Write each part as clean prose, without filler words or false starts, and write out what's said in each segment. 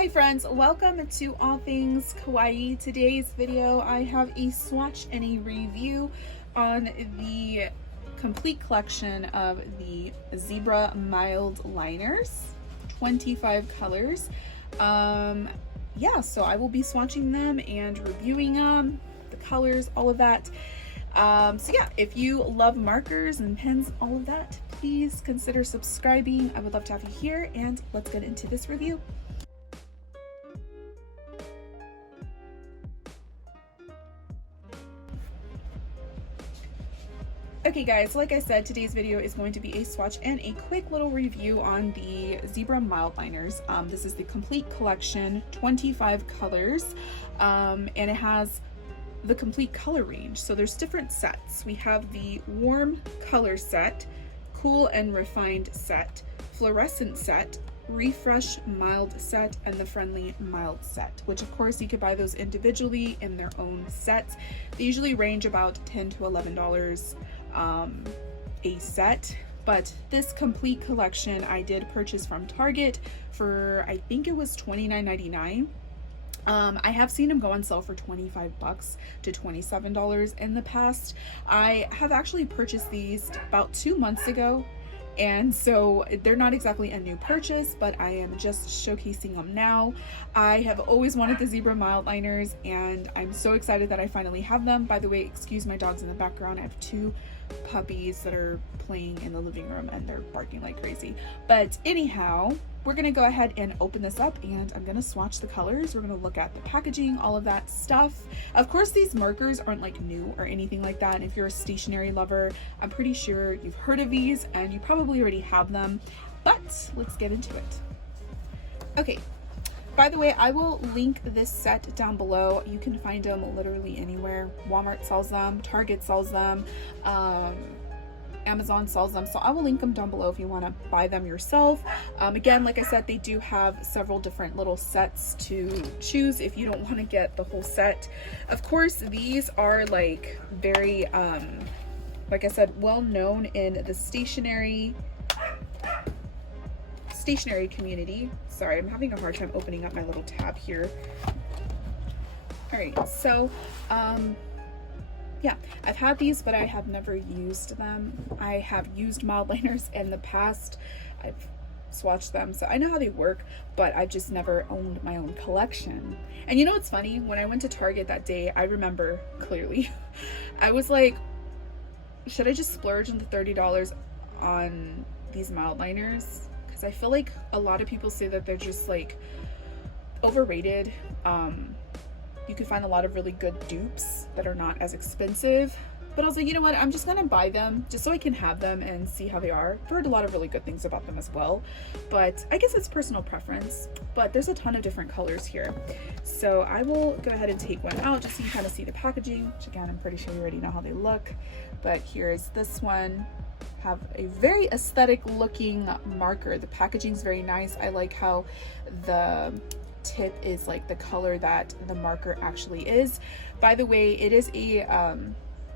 Hi friends, welcome to All Things Kawaii. Today's video I have a swatch and a review on the complete collection of the Zebra mild liners, 25 colors. Yeah, so I will be swatching them and reviewing them, the colors, all of that. So yeah, if you love markers and pens, all of that, please consider subscribing. I would love to have you here, and let's get into this review. Okay guys, like I said, today's video is going to be a swatch and a quick little review on the Zebra mild liners. This is the complete collection, 25 colors, and it has the complete color range. So there's different sets. We have the warm color set, cool and refined set, fluorescent set, refresh mild set, and the friendly mild set, which of course you could buy those individually in their own sets. They usually range about $10 to $11 a set, but this complete collection I did purchase from Target for, I think it was $29.99. I have seen them go on sale for 25 bucks to $27 in the past. I have actually purchased these about 2 months ago, and so they're not exactly a new purchase, but I am just showcasing them now. I have always wanted the Zebra mild liners, and I'm so excited that I finally have them. By the way, excuse my dogs in the background. I have two puppies that are playing in the living room and they're barking like crazy. But anyhow, we're gonna go ahead and open this up, and I'm gonna swatch the colors. We're gonna look at the packaging, all of that stuff. Of course, these markers aren't like new or anything like that. And if you're a stationery lover, I'm pretty sure you've heard of these and you probably already have them, but let's get into it. Okay, by the way, I will link this set down below. You can find them literally anywhere. Walmart sells them, Target sells them, Amazon sells them, so I will link them down below if you want to buy them yourself. Again, like I said, they do have several different little sets to choose if you don't want to get the whole set. Of course, these are like very, like I said, well known in the stationery community. Sorry, I'm having a hard time opening up my little tab here. All right, so yeah, I've had these, but I have never used them. I have used mild liners in the past. I've swatched them, so I know how they work, but I've just never owned my own collection. And you know what's funny? When I went to Target that day, I remember clearly, I was like, should I just splurge on the $30 on these mild liners? Because I feel like a lot of people say that they're just like overrated. You can find a lot of really good dupes that are not as expensive, but I was like, you know what, I'm just gonna buy them just so I can have them and see how they are. I've heard a lot of really good things about them as well, but I guess it's personal preference. But there's a ton of different colors here, so I will go ahead and take one out just so you kind of see the packaging, which again, I'm pretty sure you already know how they look. But here's this one. Have a very aesthetic looking marker. The packaging is very nice. I like how the tip is like the color that the marker actually is. By the way, it is a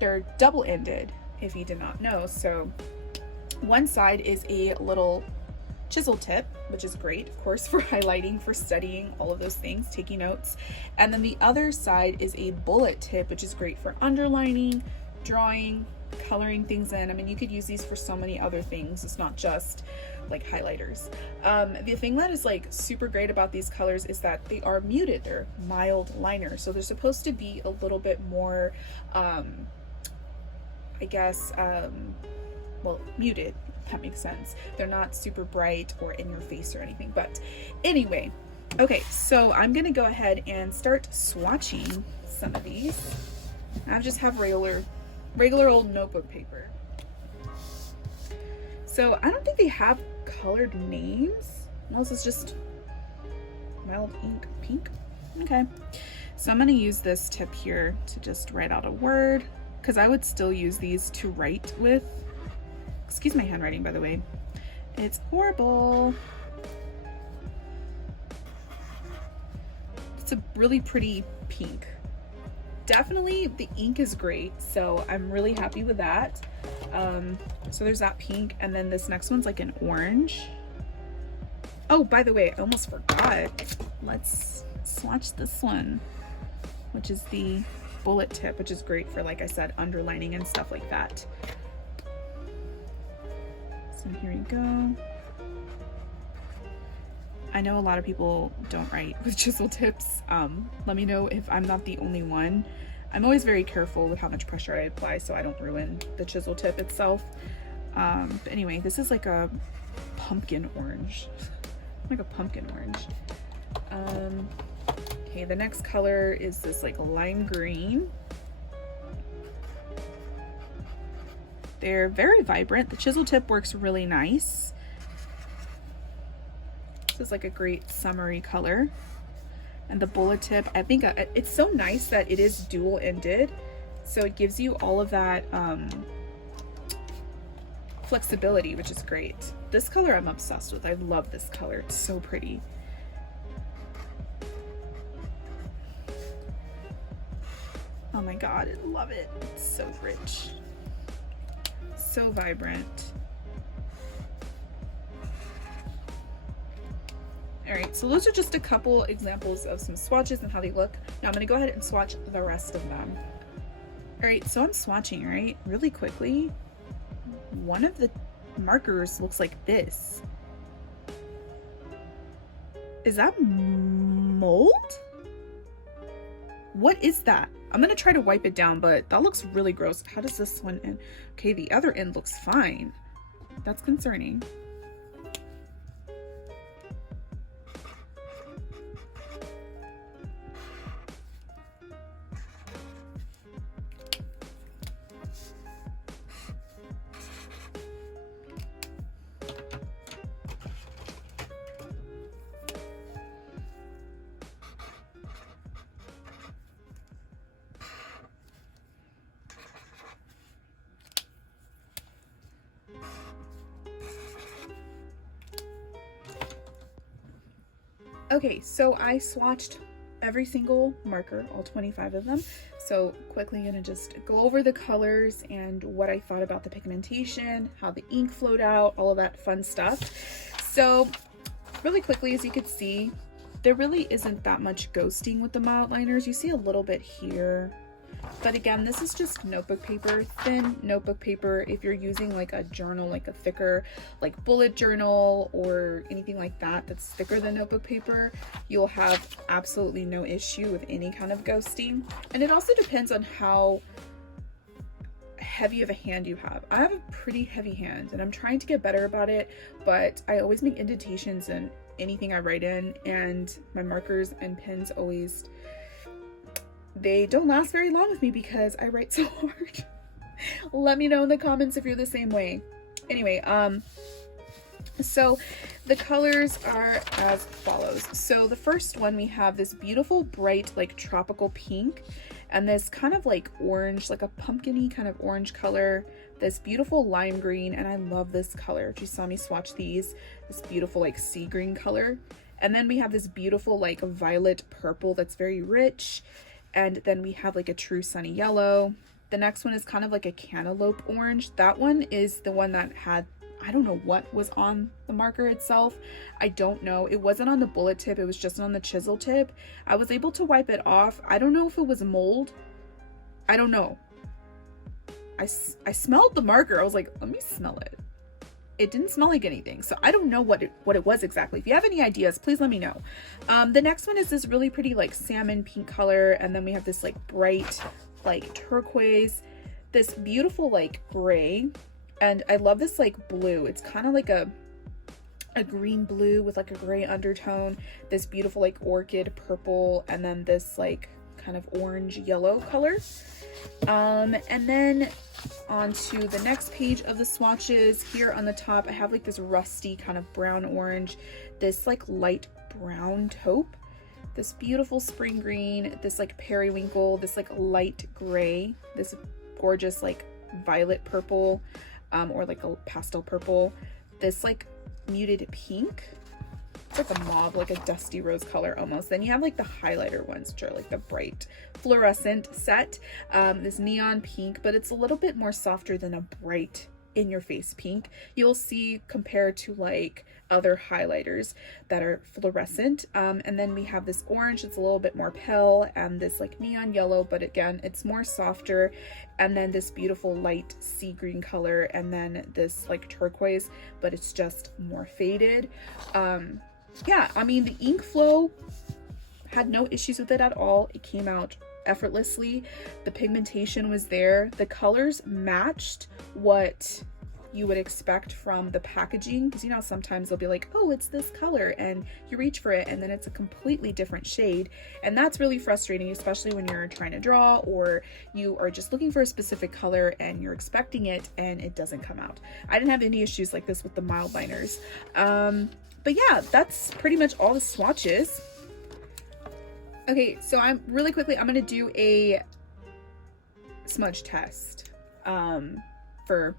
they're double-ended, if you did not know. So one side is a little chisel tip, which is great, of course, for highlighting, for studying, all of those things, taking notes. And then the other side is a bullet tip, which is great for underlining, drawing, coloring things in. I mean, you could use these for so many other things. It's not just like highlighters. The thing that is like super great about these colors is that they are muted. They're mild liners, so they're supposed to be a little bit more I guess well, muted, if that makes sense. They're not super bright or in your face or anything. But anyway, okay, so I'm gonna go ahead and start swatching some of these. I just have regular old notebook paper. So I don't think they have colored names, unless it's just mild ink pink. Okay, so I'm gonna use this tip here to just write out a word, because I would still use these to write with. Excuse my handwriting, by the way. It's horrible. It's a really pretty pink. Definitely the ink is great, so I'm really happy with that. So there's that pink, and then this next one's like an orange. Oh, by the way, I almost forgot. Let's swatch this one, which is the bullet tip, which is great for, like I said, underlining and stuff like that. So here we go. I know a lot of people don't write with chisel tips. Let me know if I'm not the only one. I'm always very careful with how much pressure I apply so I don't ruin the chisel tip itself. But anyway, this is like a pumpkin orange. Like a pumpkin orange. Okay, the next color is this like lime green. They're very vibrant. The chisel tip works really nice. This is like a great summery color. And the bullet tip, I think it's so nice that it is dual ended. So it gives you all of that flexibility, which is great. This color I'm obsessed with. I love this color. It's so pretty. Oh my god, I love it. It's so rich. So vibrant. All right, so those are just a couple examples of some swatches and how they look. Now I'm gonna go ahead and swatch the rest of them. All right, so I'm swatching, right? Really quickly. One of the markers looks like this. Is that mold? What is that? I'm gonna try to wipe it down, but that looks really gross. How does this one end? Okay, the other end looks fine. That's concerning. Okay, so I swatched every single marker, all 25 of them. So quickly gonna just go over the colors and what I thought about the pigmentation, how the ink flowed out, all of that fun stuff. So really quickly, as you can see, there really isn't that much ghosting with the mild liners. You see a little bit here. But again, this is just notebook paper, thin notebook paper. If you're using like a journal, like a thicker, like bullet journal or anything like that, that's thicker than notebook paper, you'll have absolutely no issue with any kind of ghosting. And it also depends on how heavy of a hand you have. I have a pretty heavy hand and I'm trying to get better about it, but I always make indentations in anything I write in, and my markers and pens always, they don't last very long with me because I write so hard. Let me know in the comments if you're the same way. Anyway, so the colors are as follows. So the first one, we have this beautiful bright like tropical pink and this kind of like orange, like a pumpkin-y kind of orange color, this beautiful lime green, and I love this color. If you saw me swatch these, this beautiful like sea green color. And then we have this beautiful like violet purple that's very rich. And then we have like a true sunny yellow. The next one is kind of like a cantaloupe orange. That one is the one that had, I don't know what was on the marker itself. I don't know. It wasn't on the bullet tip. It was just on the chisel tip. I was able to wipe it off. I don't know if it was mold. I don't know. I smelled the marker. I was like, let me smell it. It didn't smell like anything. So I don't know what it was exactly. If you have any ideas, please let me know. The next one is this really pretty like salmon pink color. And then we have this like bright like turquoise, this beautiful like gray. And I love this like blue. It's kind of like a green blue with like a gray undertone, this beautiful like orchid purple, and then this like kind of orange yellow color. And then on to the next page of the swatches. Here on the top, I have like this rusty kind of brown orange, this like light brown taupe, this beautiful spring green, this like periwinkle, this like light gray, this gorgeous like violet purple, or like a pastel purple, this like muted pink. It's like a mauve, like a dusty rose color almost. Then you have like the highlighter ones, which are like the bright fluorescent set. This neon pink, but it's a little bit more softer than a bright in your face pink. You'll see compared to like other highlighters that are fluorescent. And then we have this orange, it's a little bit more pale, and this like neon yellow, but again, it's more softer. And then this beautiful light sea green color, and then this like turquoise, but it's just more faded. Yeah, I mean, the ink flow, had no issues with it at all. It came out effortlessly. The pigmentation was there. The colors matched what you would expect from the packaging, because you know sometimes they'll be like, oh, it's this color, and you reach for it and then it's a completely different shade, and that's really frustrating, especially when you're trying to draw or you are just looking for a specific color and you're expecting it and it doesn't come out. I didn't have any issues like this with the mild liners. But yeah, that's pretty much all the swatches. Okay, so I'm gonna do a smudge test for,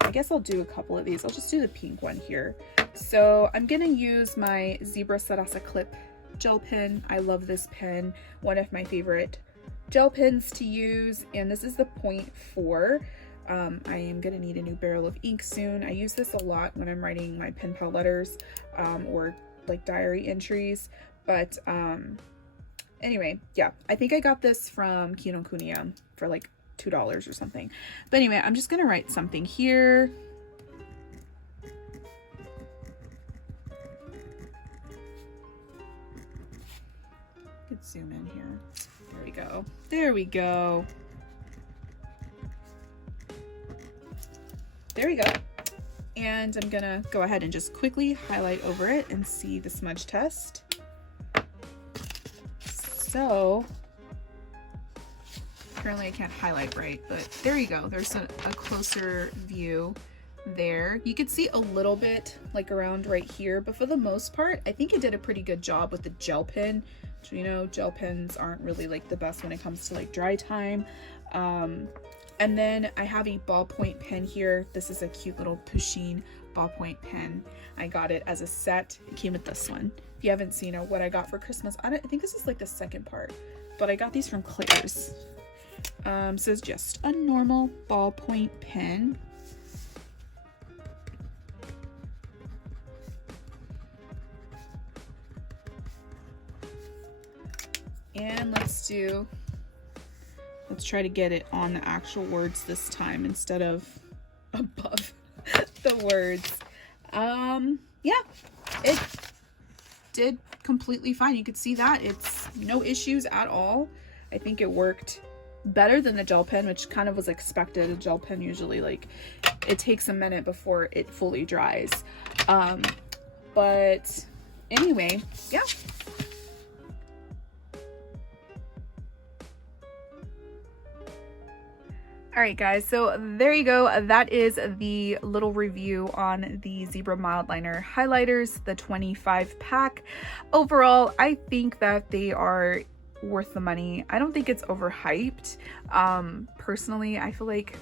I guess I'll do a couple of these. I'll just do the pink one here. So I'm gonna use my Zebra Sarasa Clip gel pen. I love this pen, one of my favorite gel pens to use, and this is the 0.4. I am gonna need a new barrel of ink soon. I use this a lot when I'm writing my pen pal letters or like diary entries, but anyway, yeah, I think I got this from Kinokuniya for like $2 or something. But anyway, I'm just gonna write something here. Could zoom in here. There we go. There we go. There we go. And I'm gonna go ahead and just quickly highlight over it and see the smudge test. So apparently I can't highlight right, but there you go. There's a closer view there. You could see a little bit like around right here, but for the most part, I think it did a pretty good job with the gel pen. So, you know, gel pens aren't really like the best when it comes to like dry time. And then I have a ballpoint pen here. This is a cute little Pusheen ballpoint pen. I got it as a set. It came with this one. If you haven't seen what I got for Christmas, I think this is like the second part, but I got these from Claire's. So it's just a normal ballpoint pen. And let's try to get it on the actual words this time instead of above the words. Yeah, it did completely fine. You could see that it's no issues at all. I think it worked better than the gel pen, which kind of was expected. A gel pen usually, like, it takes a minute before it fully dries. But anyway, yeah. All right, guys, so there you go. That is the little review on the Zebra Mildliner highlighters, the 25 pack. Overall, I think that they are worth the money. I don't think it's overhyped. Personally, I feel like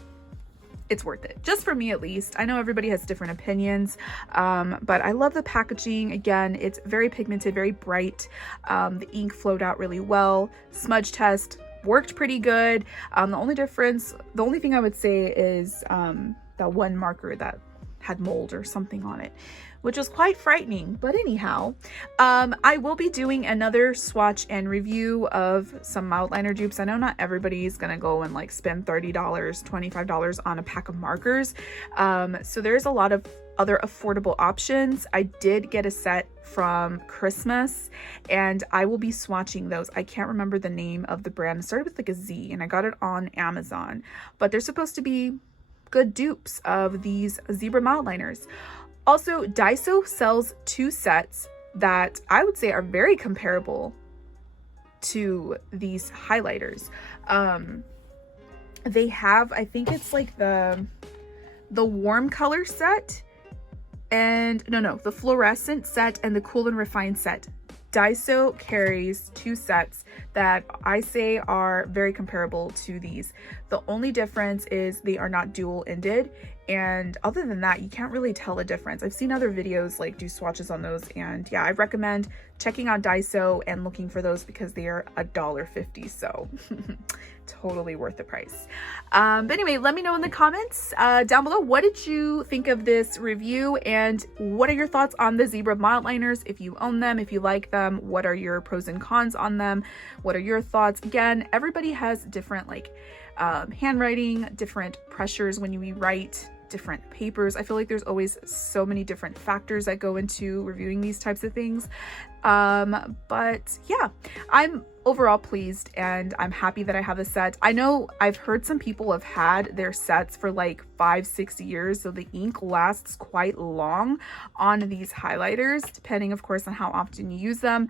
it's worth it, just for me at least. I know everybody has different opinions, but I love the packaging. Again, it's very pigmented, very bright. The ink flowed out really well. Smudge test worked pretty good. The only thing I would say is that one marker that had mold or something on it, which was quite frightening. But anyhow, I will be doing another swatch and review of some Mildliner dupes. I know not everybody's gonna go and like spend $30, $25 on a pack of markers. So there's a lot of other affordable options. I did get a set from Christmas and I will be swatching those. I can't remember the name of the brand. It started with like a Z and I got it on Amazon, but they're supposed to be good dupes of these Zebra Mildliners. Also, Daiso sells two sets that I would say are very comparable to these highlighters. They have, I think it's like the warm color set and the fluorescent set and the cool and refined set. Daiso carries two sets that I say are very comparable to these. The only difference is they are not dual-ended And other than that, you can't really tell a difference. I've seen other videos like do swatches on those, and yeah, I recommend checking out Daiso and looking for those because they are $1.50, so totally worth the price. But anyway, let me know in the comments down below, what did you think of this review, and what are your thoughts on the Zebra mildliners? If you own them, if you like them, what are your pros and cons on them? What are your thoughts? Again, everybody has different like handwriting, different pressures when you write, different papers. I feel like there's always so many different factors that go into reviewing these types of things. But yeah, I'm overall pleased and I'm happy that I have the set. I know I've heard some people have had their sets for like 5-6 years, so the ink lasts quite long on these highlighters, depending of course on how often you use them.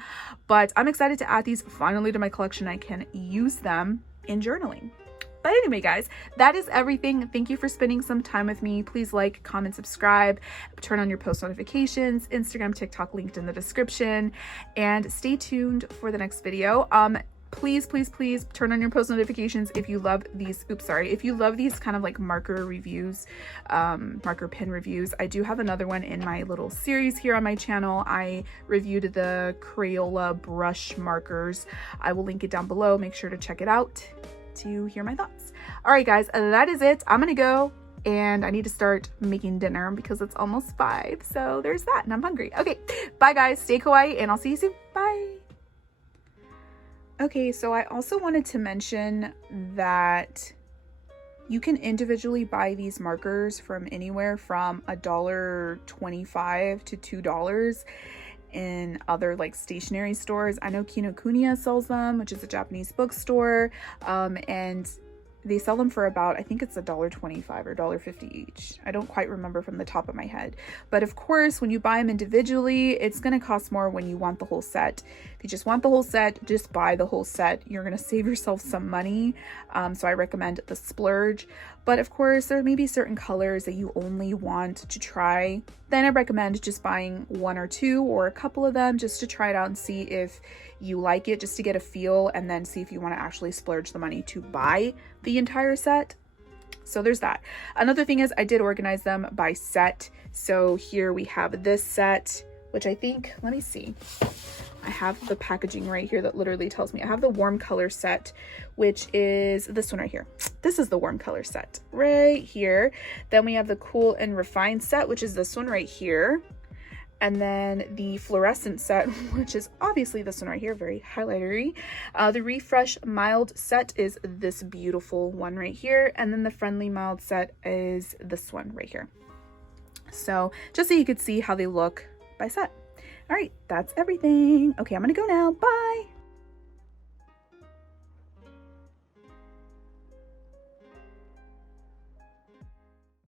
But I'm excited to add these finally to my collection. I can use them in journaling. But anyway, guys, that is everything. Thank you for spending some time with me. Please like, comment, subscribe, turn on your post notifications, Instagram, TikTok linked in the description, and stay tuned for the next video. Please, please, please turn on your post notifications if you love these, if you love these kind of like marker reviews, marker pen reviews. I do have another one in my little series here on my channel. I reviewed the Crayola brush markers. I will link it down below. Make sure to check it out to hear my thoughts. All right, guys, that is it. I'm gonna go and I need to start making dinner because it's almost 5. So there's that, and I'm hungry. Okay, bye guys, stay kawaii, and I'll see you soon. Bye. Okay, so I also wanted to mention that you can individually buy these markers from anywhere from $1.25 to $2 in other like stationery stores. I know Kinokuniya sells them, which is a Japanese bookstore, and they sell them for about, I think it's $1.25 or $1.50 each. I don't quite remember from the top of my head. But of course, when you buy them individually, it's going to cost more when you want the whole set. If you just want the whole set, just buy the whole set. You're going to save yourself some money. So I recommend the Splurge. But of course, there may be certain colors that you only want to try. Then I recommend just buying 1 or 2 or a couple of them just to try it out and see if you like it, just to get a feel, and then see if you want to actually splurge the money to buy the entire set. So there's that. Another thing is I did organize them by set. So here we have this set, which I think, let me see. I have the packaging right here that literally tells me. I have the warm color set, which is this one right here. This is the warm color set right here. Then we have the cool and refined set, which is this one right here. And then the fluorescent set, which is obviously this one right here, very highlightery. The refresh mild set is this beautiful one right here. And then the friendly mild set is this one right here. So just so you could see how they look by set. All right, that's everything. Okay, I'm gonna go now. Bye.